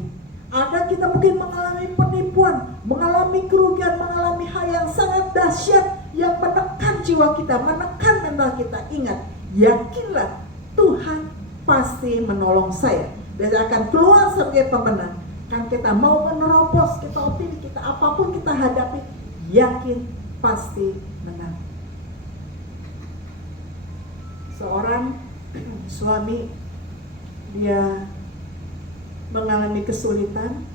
ada kita mungkin mengalami penipuan, mengalami kerugian, mengalami hal yang sangat dahsyat yang menekan jiwa kita, menekan mental kita. Ingat, yakinlah Tuhan pasti menolong saya dan akan keluar sebagai pemenang. Kan kita mau menerobos, kita optimis, kita apapun kita hadapi, yakin pasti menang. Seorang suami, dia mengalami kesulitan,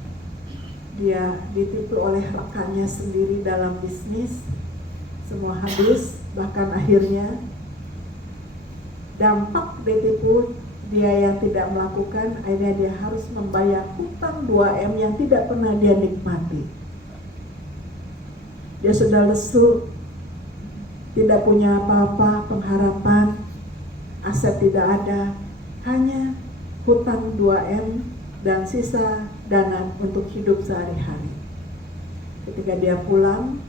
dia ditipu oleh rekannya sendiri dalam bisnis, semua habis, bahkan akhirnya dampak ditipu, dia yang tidak melakukan, akhirnya dia harus membayar hutang 2M yang tidak pernah dia nikmati. Dia sudah lesu, tidak punya apa-apa, pengharapan, aset tidak ada, hanya hutang 2M dan sisa dana untuk hidup sehari-hari. Ketika dia pulang,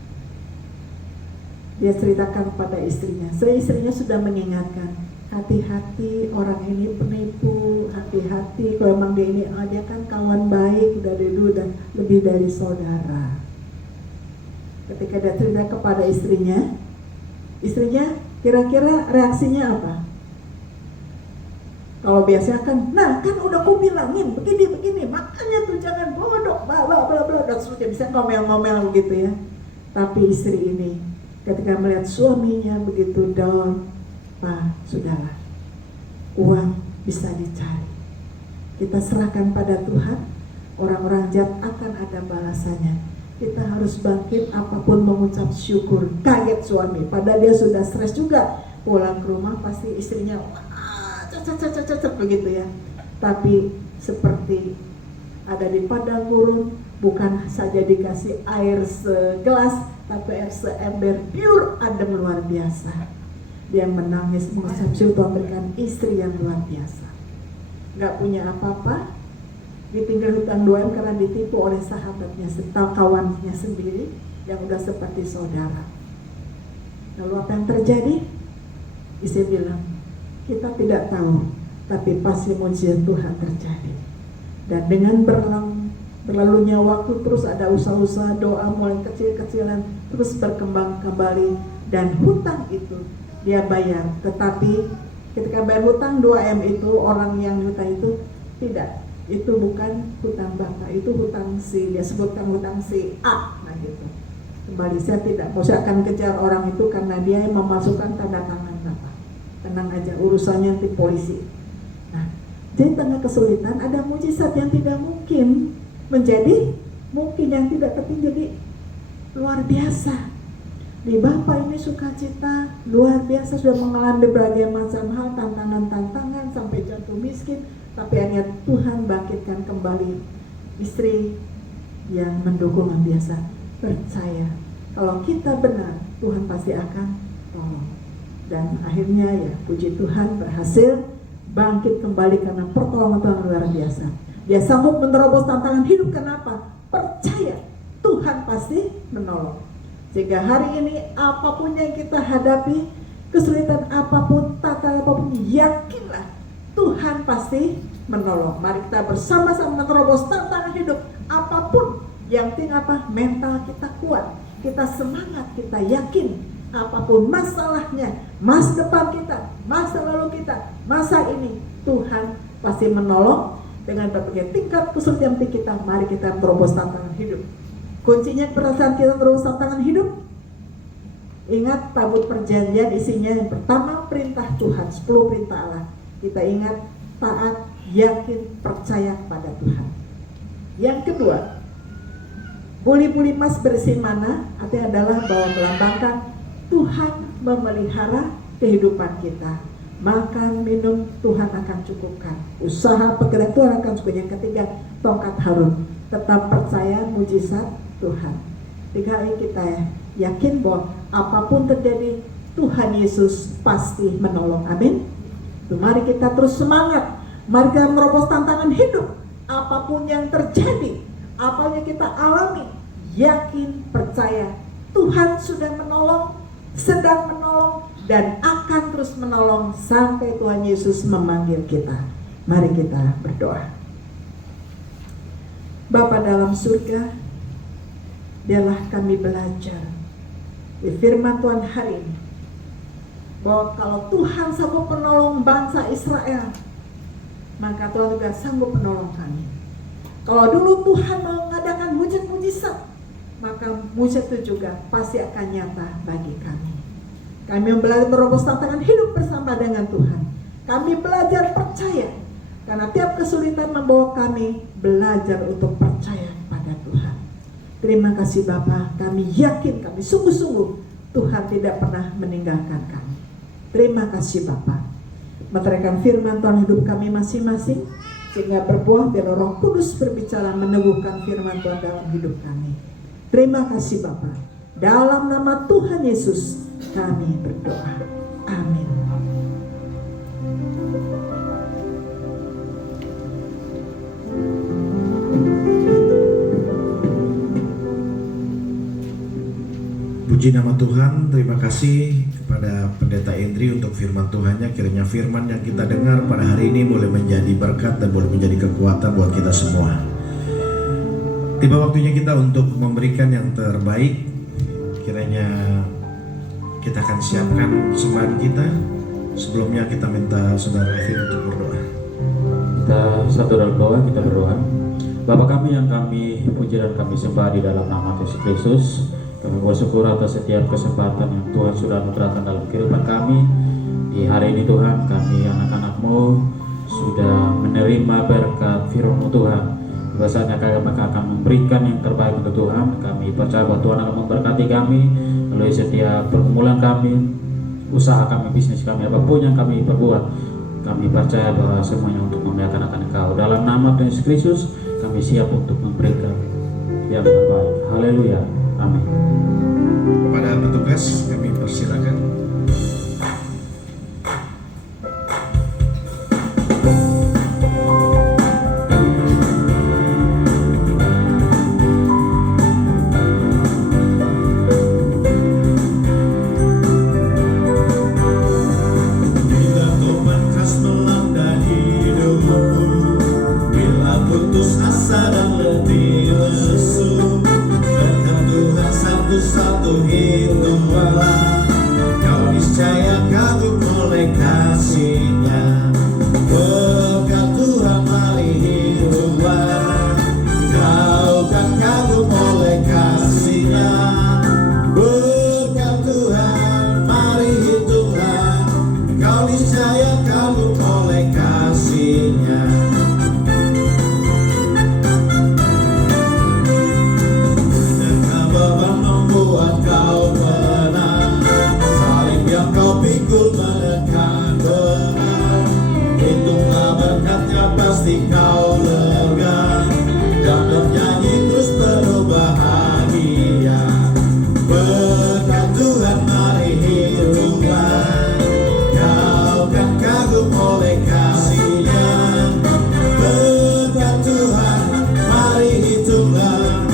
dia ceritakan pada istrinya. Istrinya sudah mengingatkan, hati-hati orang ini penipu, hati-hati kalau memang dia ini, dia kan kawan baik, udah dari dulu dan lebih dari saudara. Ketika dia cerita kepada istrinya kira-kira reaksinya apa? Kalau biasanya kan, nah kan udah aku bilangin begini, makanya tuh jangan bodoh, bla bla bla bla, dan seterusnya, bisa ngomel-ngomel begitu ya. Tapi istri ini ketika melihat suaminya begitu down, Pak, sudahlah, uang bisa dicari. Kita serahkan pada Tuhan, orang-orang jahat akan ada balasannya. Kita harus bangkit, apapun mengucap syukur. Kaget suami, padahal dia sudah stres juga. Pulang ke rumah pasti istrinya begitu ya. Tapi seperti ada di padang gurun, bukan saja dikasih air segelas, tapi air seember pure, adem luar biasa. Dia menangis mengucap syukur, memberikan istri yang luar biasa. Gak punya apa-apa, ditinggal hutang 2M karena ditipu oleh sahabatnya serta kawannya sendiri yang udah seperti saudara. Lalu apa yang terjadi? Istri bilang, kita tidak tahu, tapi pasti mujizat Tuhan terjadi. Dan dengan berlalunya waktu, terus ada usaha-usaha doa mulai kecil-kecilan, terus berkembang kembali, dan hutang itu dia bayar. Tetapi ketika bayar hutang 2M itu, orang yang hutang itu tidak, itu bukan hutang Bapak, itu hutang si, dia sebutkan hutang si A. Nah gitu. Kembali, saya akan kejar orang itu karena dia memasukkan tanda tangan Bapak. Tenang aja, urusannya nanti polisi. Nah, jadi tengah kesulitan ada mujizat yang tidak mungkin menjadi mungkin, yang tidak tapi jadi luar biasa. Di Bapak ini sukacita luar biasa, sudah mengalami berbagai macam hal, tantangan-tantangan sampai jatuh miskin, tapi akhirnya Tuhan bangkitkan kembali istri yang mendukung yang biasa. Percaya kalau kita benar, Tuhan pasti akan tolong. Dan akhirnya ya puji Tuhan berhasil bangkit kembali karena pertolongan Tuhan luar biasa. Dia sanggup menerobos tantangan hidup. Kenapa? Percaya Tuhan pasti menolong. Sehingga hari ini apapun yang kita hadapi, kesulitan apapun, tantangan apapun, yakinlah Tuhan pasti menolong. Mari kita bersama-sama menerobos tantangan hidup apapun. Yang penting apa? Mental kita kuat, kita semangat, kita yakin. Apapun masalahnya, masa depan kita, masa lalu kita, masa ini, Tuhan pasti menolong dengan berbagai tingkat kesulitan kita. Mari kita terobos tantangan hidup. Kuncinya perasaan kita terobos tantangan hidup. Ingat tabut perjanjian, isinya yang pertama perintah Tuhan, 10 perintah Allah. Kita ingat, taat, yakin, percaya pada Tuhan. Yang kedua, buli-buli emas berisi mana, artinya adalah bahwa melambangkan Tuhan memelihara kehidupan kita. Makan, minum, Tuhan akan cukupkan. Usaha, pekerjaan, Tuhan akan cukupkan. Yang ketiga, tongkat Harun. Tetap percaya mujizat Tuhan. 3 hari kita yakin bahwa apapun terjadi, Tuhan Yesus pasti menolong. Amin. Mari kita terus semangat. Mari kita merobos tantangan hidup. Apapun yang terjadi, apa yang kita alami, yakin, percaya Tuhan sudah menolong, sedang menolong, dan akan terus menolong sampai Tuhan Yesus memanggil kita. Mari kita berdoa. Bapa dalam surga, biarlah kami belajar di firman Tuhan hari ini, bahwa kalau Tuhan sanggup menolong bangsa Israel, maka Tuhan juga sanggup menolong kami. Kalau dulu Tuhan mengadakan mujizat, maka mujizat itu juga pasti akan nyata bagi kami. Kami belajar merobos tantangan hidup bersama dengan Tuhan. Kami belajar percaya, karena tiap kesulitan membawa kami belajar untuk percaya pada Tuhan. Terima kasih Bapa, kami yakin, kami sungguh-sungguh Tuhan tidak pernah meninggalkan kami. Terima kasih Bapa. Meteraikan firman Tuhan hidup kami masing-masing, sehingga berbuah, biar Roh Kudus berbicara meneguhkan firman Tuhan dalam hidup kami. Terima kasih Bapa. Dalam nama Tuhan Yesus kami berdoa. Amin. Puji nama Tuhan, terima kasih kepada Pendeta Indri untuk firman Tuhannya. Kiranya firman yang kita dengar pada hari ini boleh menjadi berkat dan boleh menjadi kekuatan buat kita semua. Tiba waktunya kita untuk memberikan yang terbaik. Kiranya kita akan siapkan sembahan kita. Sebelumnya kita minta Saudara Evi untuk berdoa. Kita satu dalam doa, kita berdoa. Bapa kami yang kami puji dan kami sembah di dalam nama Yesus Kristus, kami bersyukur atas setiap kesempatan yang Tuhan sudah anugerahkan dalam kehidupan kami. Di hari ini Tuhan, kami anak-anak-Mu sudah menerima berkat firman-Mu Tuhan. Biasanya kami akan memberikan yang terbaik untuk Tuhan. Kami percaya bahwa Tuhan akan memberkati kami melalui setiap pergumulan kami, usaha kami, bisnis kami, apapun yang kami perbuat. Kami percaya bahwa semuanya untuk memuliakan akan Engkau. Dalam nama Tuhan Yesus Kristus, kami siap untuk memberikan yang terbaik. Haleluya. Amin. Kepada petugas kami persilakan. Bila topan keras melanda hidupku, bila putus asa dan letih lesu, berkat Tuhan satu-satu hitunglah. Kau niscaya kagum oleh kasih-Nya. Berkat Tuhan mari hitunglah. Kau kan kagum oleh kasih-Nya. Berkat Tuhan mari hitunglah. Kau niscaya kagum oleh kasih-Nya. Dengan beban membuat kau menang, salib yang kau pikul menekan berat. Hitunglah berkatnya pasti kau lega, dan bernyanyi terus penuh bahagia. Berkat Tuhan mari hitunglah. Kau kan kagum oleh kasih-Nya. Berkat Tuhan mari hitunglah.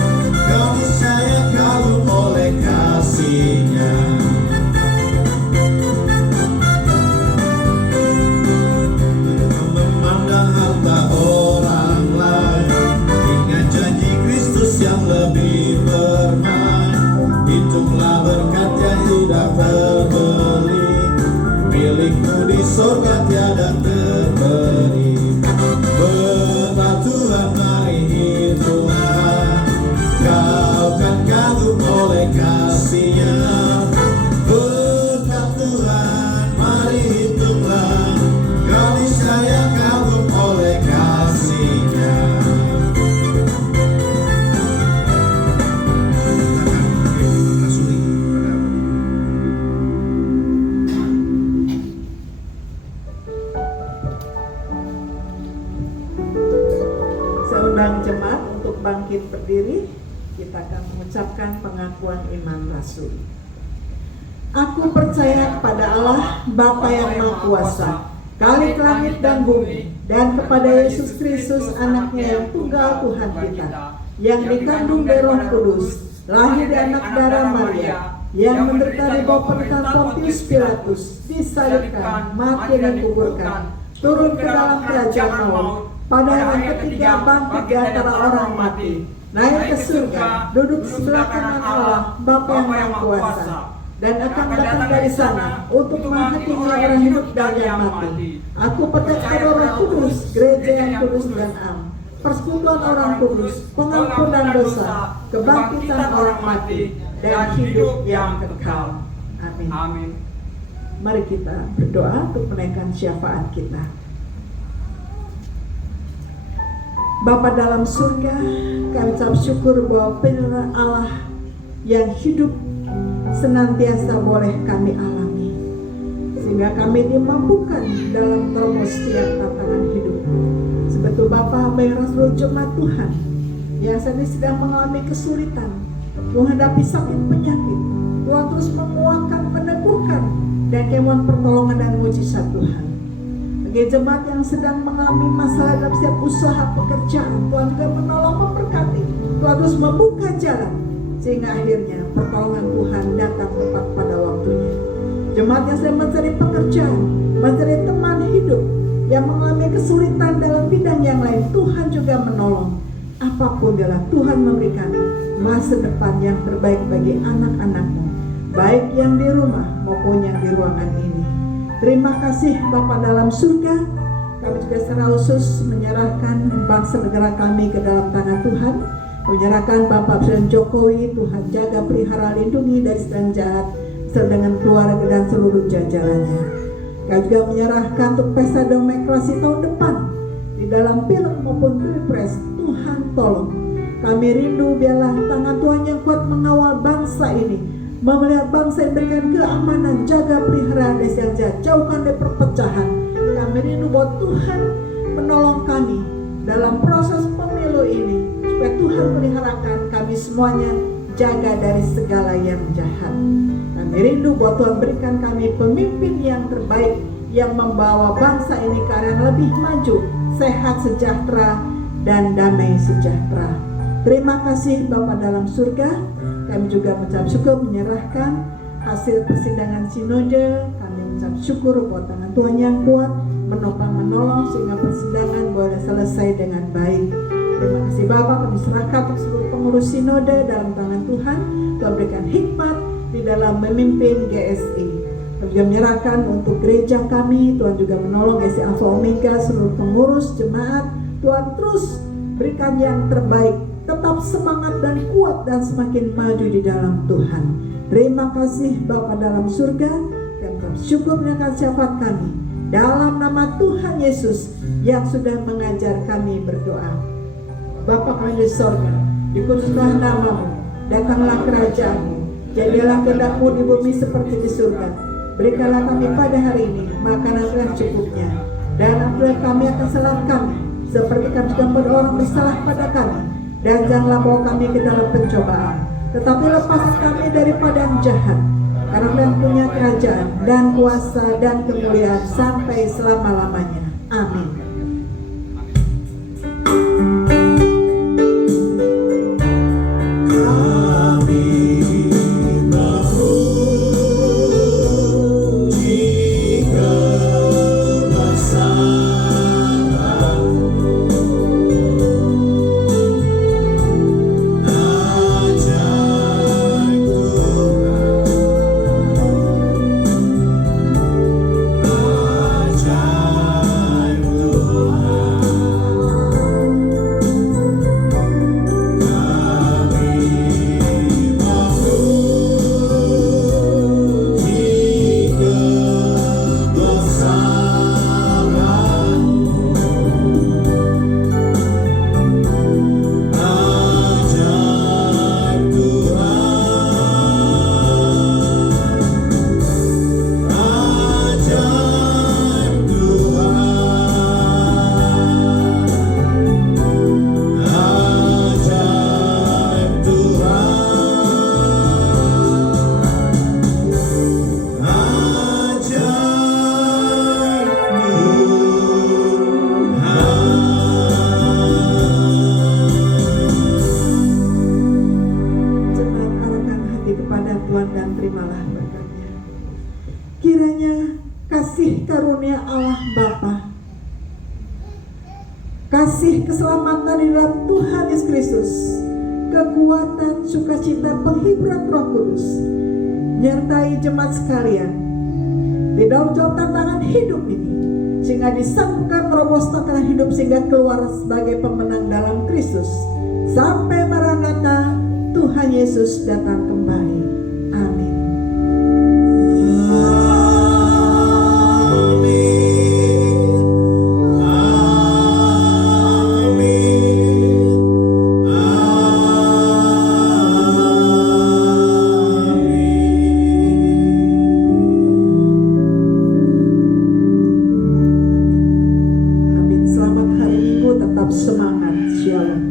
Kau niscaya kagum oleh kasih-Nya. Memandang harta orang lain, ingat janji Kristus yang lebih firman. Hitunglah berkat yang tidak terbeli, milikmu di sorga tiada terberi. Berkat Tuhan mari hitunglah. Kau kan kagum oleh kasih-Nya. Berkat Tuhan mari hitunglah. Kau niscaya kagum oleh kasih-Nya. Rasuli kepada Saya undang jemaat untuk bangkit berdiri. Kita akan mengucapkan pengakuan iman rasul. Aku percaya kepada Allah Bapa yang Maha Kuasa, Khalik langit dan bumi, dan kepada Yesus Kristus anaknya yang tunggal Tuhan kita, yang dikandung dari Roh Kudus, lahir dari anak darah Maria, yang menderita di bawah pemerintahan Pontius Pilatus, disalibkan, mati dan kuburkan, turun ke dalam kerajaan maut, pada hari ketiga bangkit di antara orang mati, naik ke surga, duduk sebelah kanan Allah Bapa yang Maha Kuasa, dan akan datang dari sana untuk menghakimi orang hidup dan yang mati. Aku percaya kepada Roh Kudus, gereja yang kudus dan am, persekutuan orang kudus, pengampunan dosa, kebangkitan orang mati, dan hidup yang kekal. Amin. Mari kita berdoa untuk menaikkan syafaat kita. Bapa dalam surga, kami ucap syukur bahwa penyertaan Allah yang hidup senantiasa boleh kami alami, sehingga kami dimampukan dalam terobos setiap tantangan hidup. Sebetul Bapa, hamba yang Rasul jemaat Tuhan yang saat ini sedang mengalami kesulitan, menghadapi sakit penyakit, Tuhan terus menguatkan, meneguhkan, dan kemauan pertolongan dan mujizat Tuhan. Bagi jemaat yang sedang mengalami masalah dalam setiap usaha pekerjaan, Tuhan juga menolong, memberkati. Tuhan terus membuka jalan sehingga akhirnya pertolongan Tuhan datang tepat pada waktunya. Jemaat yang sedang mencari pekerjaan, mencari teman hidup, yang mengalami kesulitan dalam bidang yang lain, Tuhan juga menolong. Apapun adalah Tuhan memberikan masa depan yang terbaik bagi anak-anakmu, baik yang di rumah maupun yang di ruangan ini. Terima kasih Bapa dalam surga. Kami juga secara khusus menyerahkan bangsa negara kami ke dalam tangan Tuhan. Menyerahkan Bapak Presiden Jokowi, Tuhan jaga, pelihara, lindungi dari sedang jahat, serta dengan keluarga dan seluruh jajarannya. Kami juga menyerahkan untuk pesta demokrasi tahun depan, di dalam pilek maupun pilpres. Tuhan tolong, kami rindu biarlah tangan Tuhan yang kuat mengawal bangsa ini, memelihara bangsa yang berikan keamanan, jaga pelihara dari yang jahat, jauhkan dari perpecahan. Kami rindu bahwa Tuhan menolong kami dalam proses pemilu ini, supaya Tuhan peliharakan kami semuanya, jaga dari segala yang jahat. Kami rindu bahwa Tuhan berikan kami pemimpin yang terbaik, yang membawa bangsa ini ke arah yang lebih maju, sehat, sejahtera, dan damai sejahtera. Terima kasih Bapa dalam surga. Kami juga mengucap syukur menyerahkan hasil persidangan sinode. Kami mengucap syukur bahwa tangan Tuhan yang kuat menopang menolong sehingga persidangan boleh selesai dengan baik. Terima kasih Bapak, kami serahkan untuk seluruh pengurus sinode dalam tangan Tuhan. Tuhan berikan hikmat di dalam memimpin GSI. Kami juga menyerahkan untuk gereja kami. Tuhan juga menolong GSI Alpha Omega, seluruh pengurus jemaat. Tuhan terus berikan yang terbaik, tetap semangat dan kuat dan semakin maju di dalam Tuhan. Terima kasih Bapa dalam surga. Kami bersyukur menyerahkan syafaat kami dalam nama Tuhan Yesus yang sudah mengajar kami berdoa. Bapa kami di sorga, dikuduskanlah namamu, datanglah kerajaanmu, jadilah kehendak-Mu di bumi seperti di surga. Berikanlah kami pada hari ini makanan yang cukupnya, dan ampunilah kami akan kesalahan kami, seperti kami juga pada orang bersalah pada kami. Dan janganlah bawa kami ke dalam pencobaan, tetapi lepaskan kami daripada yang jahat. Karena Yang punya kerajaan dan kuasa dan kemuliaan sampai selama-lamanya. Amin. Kasih keselamatan di dalam Tuhan Yesus Kristus, kekuatan, sukacita, penghiburan Roh Kudus nyertai jemaat sekalian di dalam jawab tantangan hidup ini, sehingga disangkan terobos tantangan hidup sehingga keluar sebagai pemenang dalam Kristus. Sampai Maranatha, Tuhan Yesus datang kembali. Amin. Selamat hari Minggu, tetap semangat. Shalom.